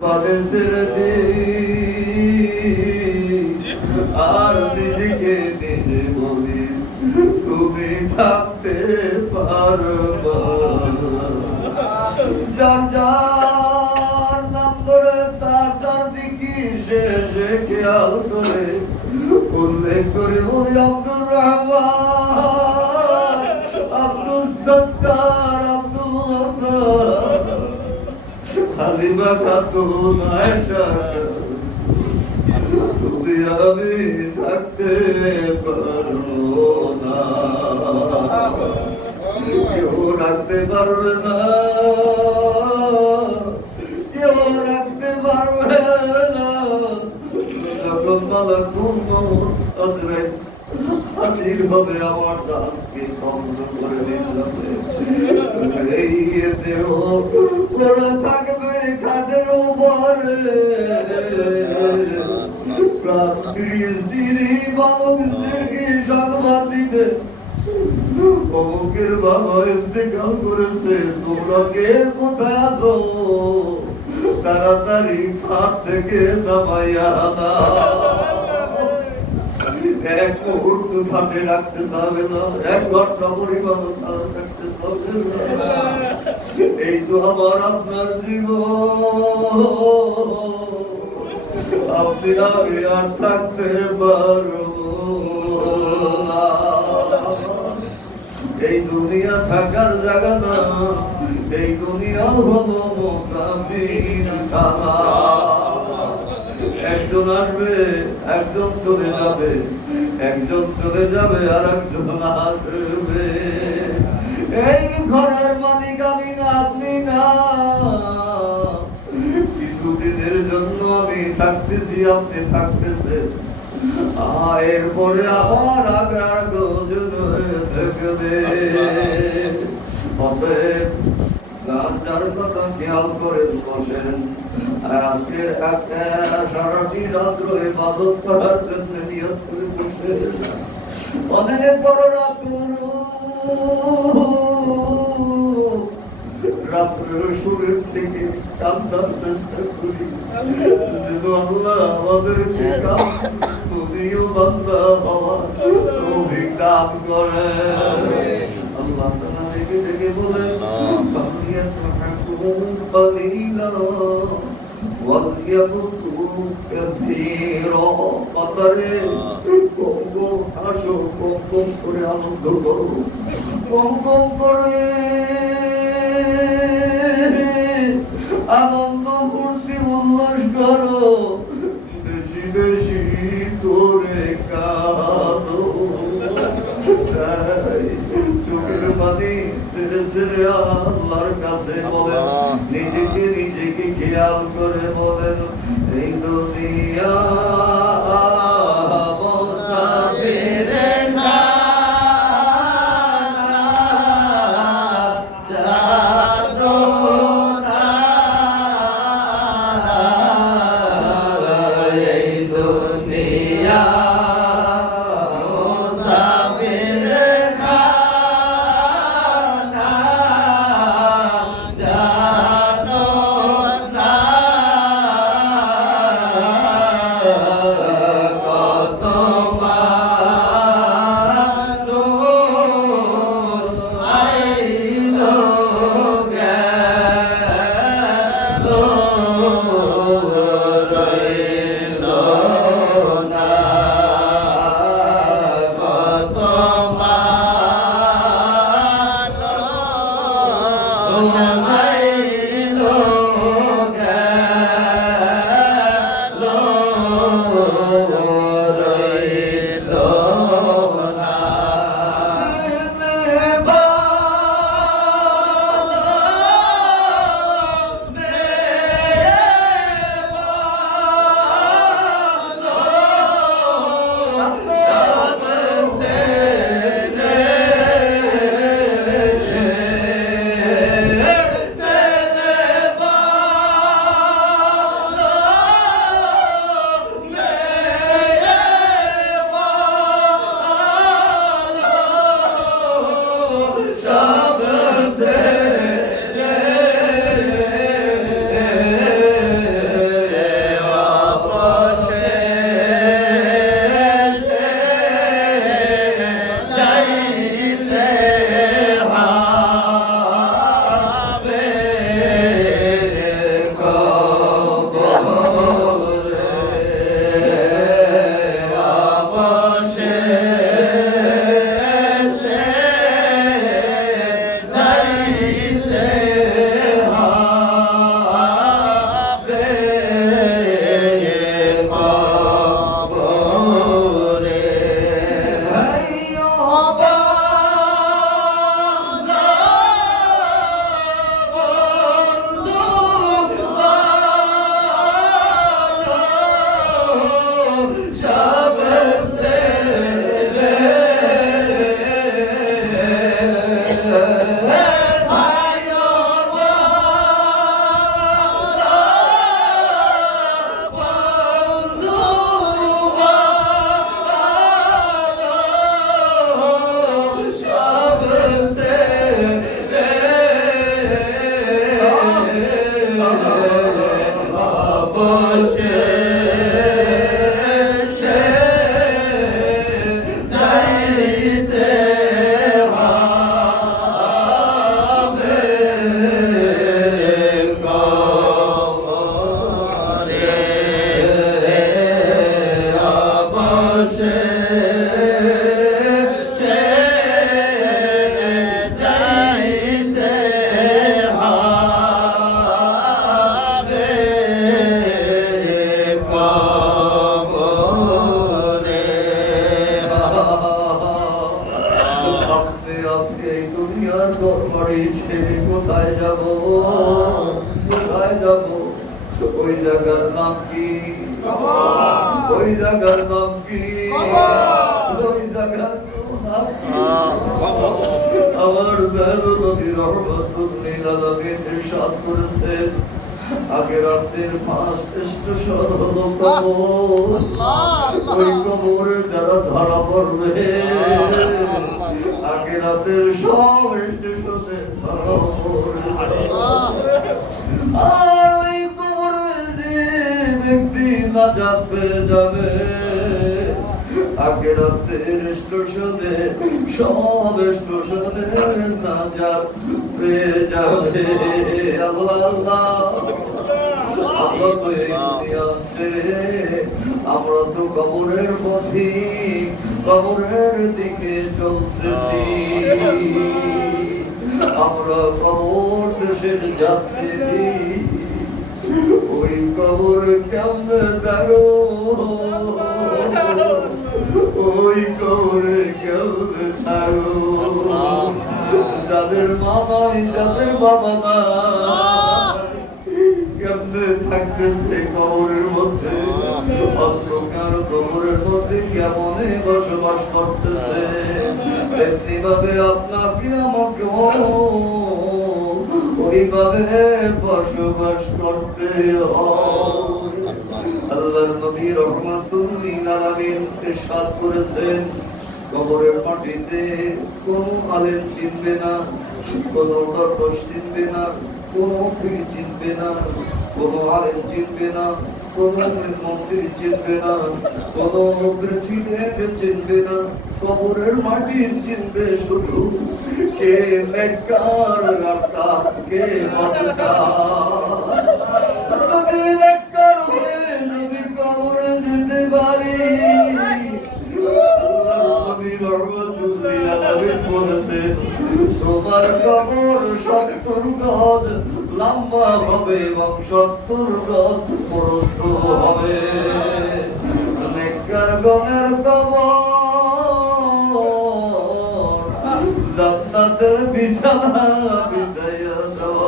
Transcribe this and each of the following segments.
বাদেশের আর নিজেকে নিজে বলি তুমি থাকতে পারবা যার যার নাম ধরে তার তার দিকে সে খেয়াল করে উল্লেখ করে বলি আব্দুর রহমান আব্দুল সত্তার আব্দুল হালিমা খাতুন আয়েশা তুমি আমি থাকতে পারবো না কেউ রাখতে পারবে না কেউ রাখতে পারবে না যখন মালাকুল মউত আজরাইল হাজির হবে আমার দানকে বন্ধ করে দিলাম এই দেহ পড়ে থাকবে খাটের উপরে স্ত্রী বাবুকে সংবাদ দিবে অমুকের বাবা ইন্তেকাল করেছে তোমরা কে কোথায় আছো তাড়াতাড়ি খাট থেকে নামাইয়া না এক মুহূর্ত খাটে রাখতে পারবে না এক ঘন্টা পরিবার রাখতে পারবে না এই তো আমার আপনার জীবন আপনি আমি আর থাকতে পারবো না এই দুনিয়া থাকার জায়গা না এই দুনিয়া হলো মুসাফির খানা একজন আসবে একজন চলে যাবে একজন চলে যাবে আর একজন আসবে এই ঘরের মালিক আমি না আপনি না কিছুদিনের জন্য আমি থাকতেছি আপনি থাকতেছেন এরপরে আবার আগ্রার গজন হয়ে থাকবে যার কথা খেয়াল করে বসেন আর আজকে সারাটি রাত্র ইবাদত করার জন্য নিয়ত করে বসে অনেক বড় রাত্রের সুরের থেকে কান্দার চেষ্টা করি আল্লাহ আমাদেরকে তুমিও বান্দা বাবা তুমি দান করে আল্লাহ তাআলা ডেকে ডেকে বলেন قليلا وليبكوا كثيرا قدরে কম হাসো কম করে আনন্দ করো কম করে আনন্দ ফুর্তি উল্লাস করো বেশি বেশি করে কাঁদো চোখের পানি ছেড়ে ছেড়ে আল্লাহর কাছে বলেন নিজেকে খেয়াল করে বলেন এই দুনিয়া অবশেষে যাইতে হবে কবরে অবশেষে যাইতে হবে কবরে। আপনি আপনি এই দুনিয়ার গড়বড়ি ছেড়ে কোথায় যাব, কোথায় যাব? ওই জায়গার নাম কি? ওই জায়গার নাম কি? ওই জায়গার নাম কি? আমার বেরোনি রহমতুল্লিল আলামিন ইরশাদ করেছেন, আখিরাতের ফার্স্ট স্টেশন হলো কবর। ওই কবরে যারা ধরা পড়বে আখিরাতের সব স্টেশনে ধরা পড়বে। আর ওই কবরে যে ব্যক্তি নাজাত পেয়ে যাবে আখিরাতের স্টেশনে সব স্টেশনে নাজাত পেয়ে যাবে। আল্লাহ আল্লাহ, আমরা তো এই দুনিয়াতে আমরা তো কবরের পথে কবরের দিকে চলতেছি। আমরা কবর দেশের যাত্রী, ওই কবর কেমনে দাঁড়ো, ওই কবরে কেমনে থাকো। যাদের মা নাই, যাদের বাবা নাই, কেমনে থাকতেছে কবরের মধ্যে, অন্ধকার কবরের মধ্যে কেমনে বসবাস করতেছে। এমনিভাবে আপনাকে আমাকে ওইভাবে বসবাস করতে হয়। আল্লাহর নবী রহমাতুল্লিল আলামিন ইরশাদ করেছেন, কবরের মাটিতে কোনো আলেম চিনবে না, কোনো দরবেশ চিনবে না, কোনো পীর চিনবে না, কোনো আলেম চিনবে না, কোনো মন্ত্রী চিনবে না, কোনো প্রেসিডেন্ট চিনবে না। কবরের মাটি চিনবে শুধু কে নেককার আর কে বদকার। যদি নেককার হয়ে যদি কবরে যেতে পারি, তোমার কবর 70 গজ লম্বা হবে এবং 70 গজ প্রস্থ হবে। নেককার গণের কবর জান্নাতের বিছানা বিছাইয়া দাও।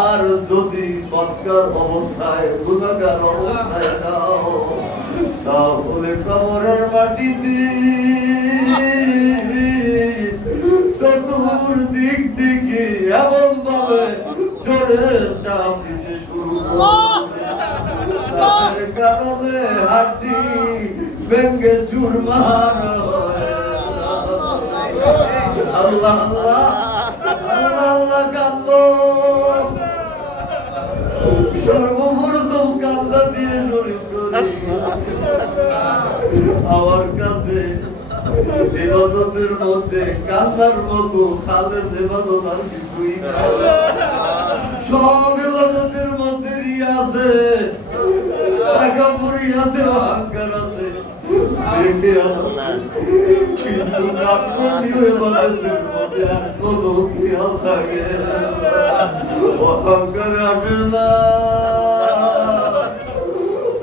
আর যদি বদকার অবস্থায় গুনাহগার অবস্থায় দাও, তাহলে কবরের মাটিতে চতুর্দিক থেকে এমন ভাবে জোরে চাপ দিতে শুরু করবে, তার কারণে হাসি ভেঙ্গে চুরমার হয়। আল্লাহ আল্লাহ আল্লাহ আল্লাহ কাঁদো, সর্বপ্রথম কান্দা দিয়ে শুরু করি। আমার কাছে ইবাদতের মধ্যে কান্নার মতো খালেদ ইবাদত আর কিছুই না। সব ইবাদতের মধ্যে রিয়া আছে, তাকাব্বুরি আছে, অহংকার আছে, কিন্তু কান্নারীয় ইবাদতের মধ্যে আর কোনো খেয়াল থাকে না, অহংকার আসে না,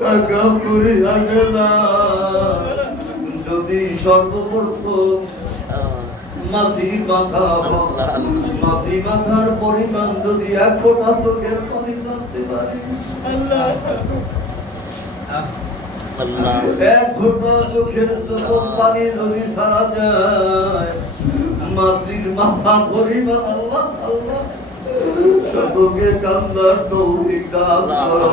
তাকাব্বুরি আসে না। যদি সর্বপ্রথম মাসি মাথার পরিমাণ যদি 1 ফোঁটা চোখের পানি জানতে পারি, 1 ফোঁটা চোখের পানি যদি ছাড়া যায়, মাসির মাথা পরিমাণ আল্লাহ আল্লাহ শতকে কান্দার তৌফিক দান করো।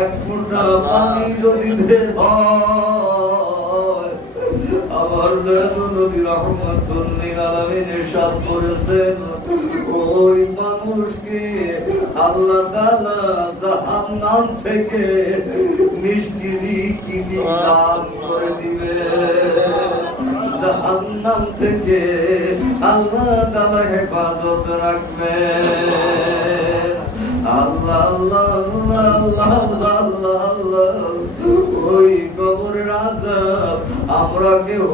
1 ফোঁটা পানি যদি বের হয়, আমার নবী রহমাতুল্লিল আলামিন ইরশাদ করেছেন, ওই মানুষকে আল্লাহ তাআলা জাহান্নাম থেকে মিষ্টি রিজিক দান করে দিবে। জাহান্নাম থেকে আল্লাহ তাআলা হেফাজত রাখবে। আল্লাহ আল্লাহ আল্লাহ আল্লাহ আল্লাহ আল্লাহ, ওই কবরের আযাব আমরা কেউ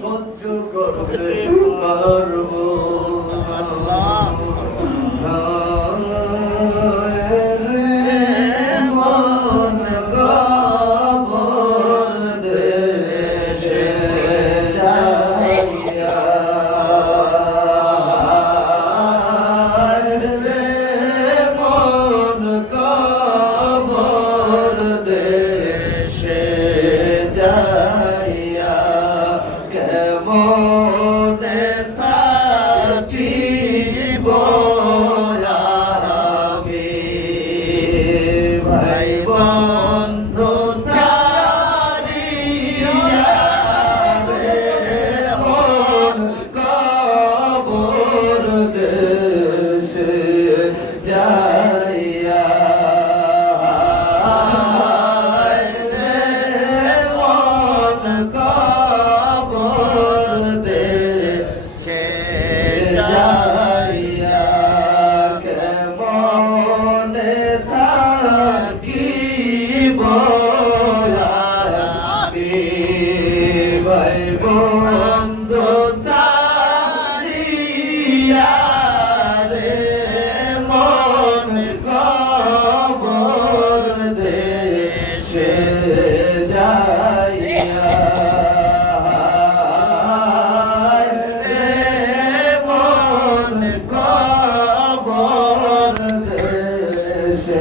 সহ্য করতে পারবো না। Yeah.